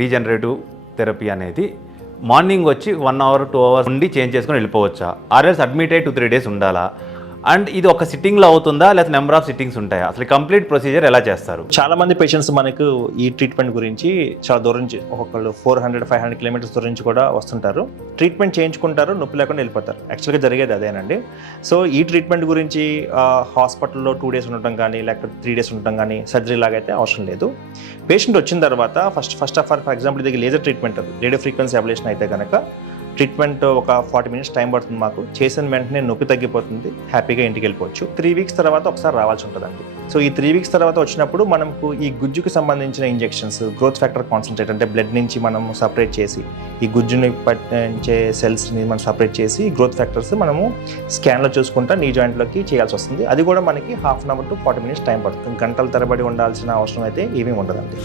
Regenerative therapy అనేది morning వచ్చి 1 hour 2 hours ఉండి చేంజ్ చేసుకొని వెళ్ళిపోవచ్చా, ఆర్ఎల్స్ అడ్మిట్ అయ్యి 2-3 డేస్ ఉండాలా, అండ్ ఇది ఒక సిట్టింగ్లో అవుతుందా లేకపోతే నెంబర్ ఆఫ్ సిట్టింగ్స్ ఉంటాయా, అసలు కంప్లీట్ ప్రొసీజర్ ఎలా చేస్తారు? చాలా మంది పేషెంట్స్ మనకు ఈ ట్రీట్మెంట్ గురించి చాలా దూరం నుంచి, ఒక్కొక్కళ్ళు 400-500 కిలోమీటర్స్ దూరం నుంచి కూడా వస్తుంటారు. ట్రీట్మెంట్ చేయించుకుంటారు, నొప్పి లేకుండా వెళ్ళిపోతారు. యాక్చువల్గా జరిగేది అదేనండి. సో ఈ ట్రీట్మెంట్ గురించి హాస్పిటల్లో 2 డేస్ ఉండటం కానీ లేకపోతే 3 డేస్ ఉండటం కానీ సర్జరీ లాగా అయితే అవసరం లేదు. పేషెంట్ వచ్చిన తర్వాత first of all for example ఇది laser treatment, radio frequency ablation అయితే కనుక ట్రీట్మెంట్ ఒక 40 మినిట్స్ టైం పడుతుంది. మాకు చేసిన వెంటనే నొప్పి తగ్గిపోతుంది, హ్యాపీగా ఇంటికి వెళ్ళిపోవచ్చు. 3 వీక్స్ తర్వాత ఒకసారి రావాల్సి ఉంటుందండి. సో ఈ 3 వీక్స్ తర్వాత వచ్చినప్పుడు మనకు ఈ గుజ్జుకి సంబంధించిన ఇంజెక్షన్స్, గ్రోత్ ఫ్యాక్టర్ కాన్సన్ట్రేట్ అంటే బ్లడ్ నుంచి మనం సపరేట్ చేసి ఈ గుజ్జుని పట్టించే సెల్స్ని మనం సపరేట్ చేసి గ్రోత్ ఫ్యాక్టర్స్ మనము స్కాన్లో చూసుకుంటా నీ జాయింట్లోకి చేయాల్సి వస్తుంది. అది కూడా మనకి 1/2 అవర్ to 40 మినిట్స్ టైం పడుతుంది. గంటల తరబడి ఉండాల్సిన అవసరం అయితే ఏమీ ఉండదండి.